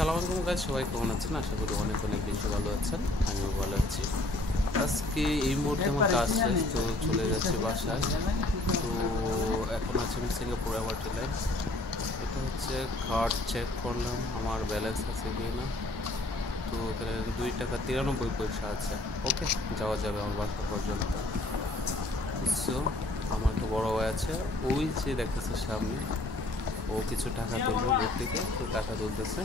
আসসালামু আলাইকুম গাইস, সবাই কেমন আছেন? আশা করি অনেক অনেক বেশি ভালো আছেন। আমিও ভালো আছি। আজকে এই মুহূর্তে আমার কাজ শেষ, তো চলে যাচ্ছি বাসায়। তো এখন আছে আমি সিঙ্গাপুর এমআরটি লাইন। এটা হচ্ছে কার্ড চেক করলাম আমার ব্যালেন্স আছে কি না। তো এখানে 2 টাকা 93 পয়সা আছে। ওকে, যাওয়া যাবে আমার বাসা পর্যন্ত। সো আমার তো বড় ভাই আছে, ওই যে দেখতেছে সামনে, ও কিছু টাকা তুলবে ওর থেকে, তো টাকা তুলতেছে।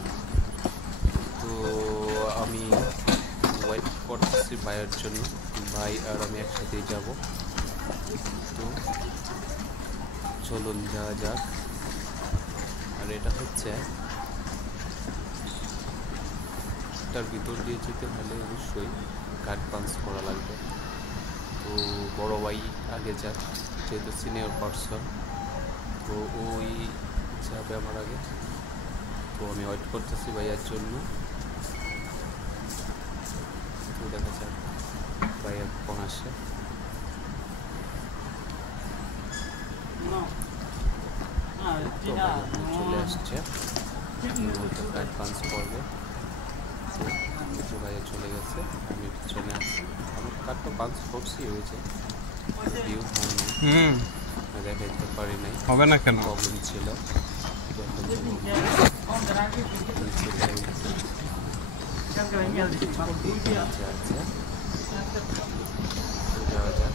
তো আমি ওয়েট করতেছি ভাইয়ের জন্য। ভাই আর আমি একসাথেই যাব। তো চলুন যাওয়া যাক। আর এটা হচ্ছে এটার ভিতর দিয়ে যেতে হলে অবশ্যই কার্ড পাঞ্চ করা লাগবে। তো বড় ভাই আগে যাক, যেহেতু সিনিয়র পার্সন, তো ওই যাবে আমার আগে। তো আমি ওয়েট করতেছি ভাইয়ার জন্য। তো দেখা যাক ভাইয়া কখন আসে। তো চলে আসছে, কার্ড পাঞ্চ করবে। তো ভাইয়া চলে গেছে, আমি পিছনে আসছি। আমার কার্ডটা পাঞ্চ করছি, হয়েছে ভিউ হয়নি, দেখাইতে পারি নাই, হবে না কেন? প্রবলেম ছিল। আচ্ছা, যাওয়া যাক।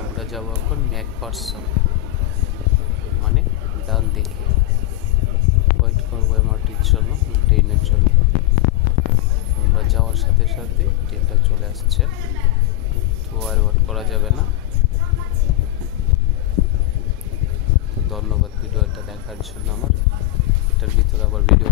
আমরা যাবো এখন ম্যাকপারসন, মানে ডান দিকে। ওয়েট করবো এমআরটির জন্য, ট্রেনের জন্য। আমরা যাওয়ার সাথে সাথে ট্রেনটা চলে আসছে, তো আর ওয়েট করা যাবে না। ধন্যবাদ ভিডিওটা দেখার জন্য। আমার এটার ভিতরে আবার ভিডিও